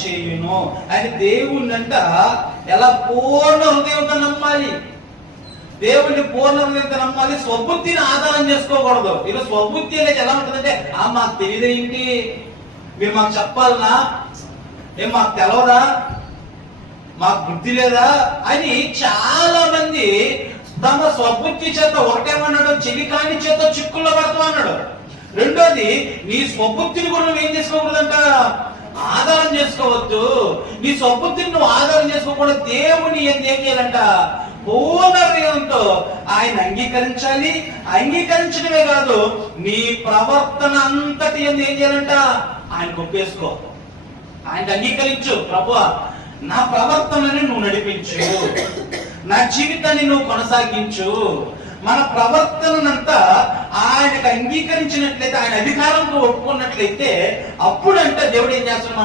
చేయును అని దేవుణ్ణి అంట ఎలా పూర్ణ హృదయంతో నమ్మాలి. దేవుణ్ణి పూర్ణ హృదయంతో నమ్మాలి. స్వబుద్ధిని ఆధారం చేసుకోకూడదు. ఇలా స్వబుద్ధి అనేది ఎలా ఉంటుందంటే మాకు తెలియదేంటి, మీరు మాకు చెప్పాలనా, మాకు తెలవదా, మాకు బుద్ధి లేదా అని చాలా మంది తమ స్వబుద్ధి చేత ఒకటేమన్నాడు, చెలికాని చేత చిక్కుల్లో పడతామన్నాడు. రెండోది, నీ స్వబుద్ధిని కూడా నువ్వు ఏం చేసుకోకూడదంట, ఆధారం చేసుకోవద్దు. నీ స్వబుద్ధిని నువ్వు ఆధారం చేసుకోకూడదు. దేవుని ఏం చేయాలంట, పూర్ణ హృదయంతో ఆయన అంగీకరించాలి. అంగీకరించడమే కాదు, నీ ప్రవర్తన అంతటి ఏం చేయాలంట, ఆయన ఒప్పేసుకో, ఆయన అంగీకరించు. ప్రభువా, నా ప్రవర్తనని నువ్వు నడిపించు, నా జీవితాన్ని నువ్వు కొనసాగించు. మన ప్రవర్తనంతా ఆయనకు అంగీకరించినట్లయితే, ఆయన అధికారంతో ఒప్పుకున్నట్లయితే అప్పుడంటే దేవుడు ఏం చేస్తున్నాడు.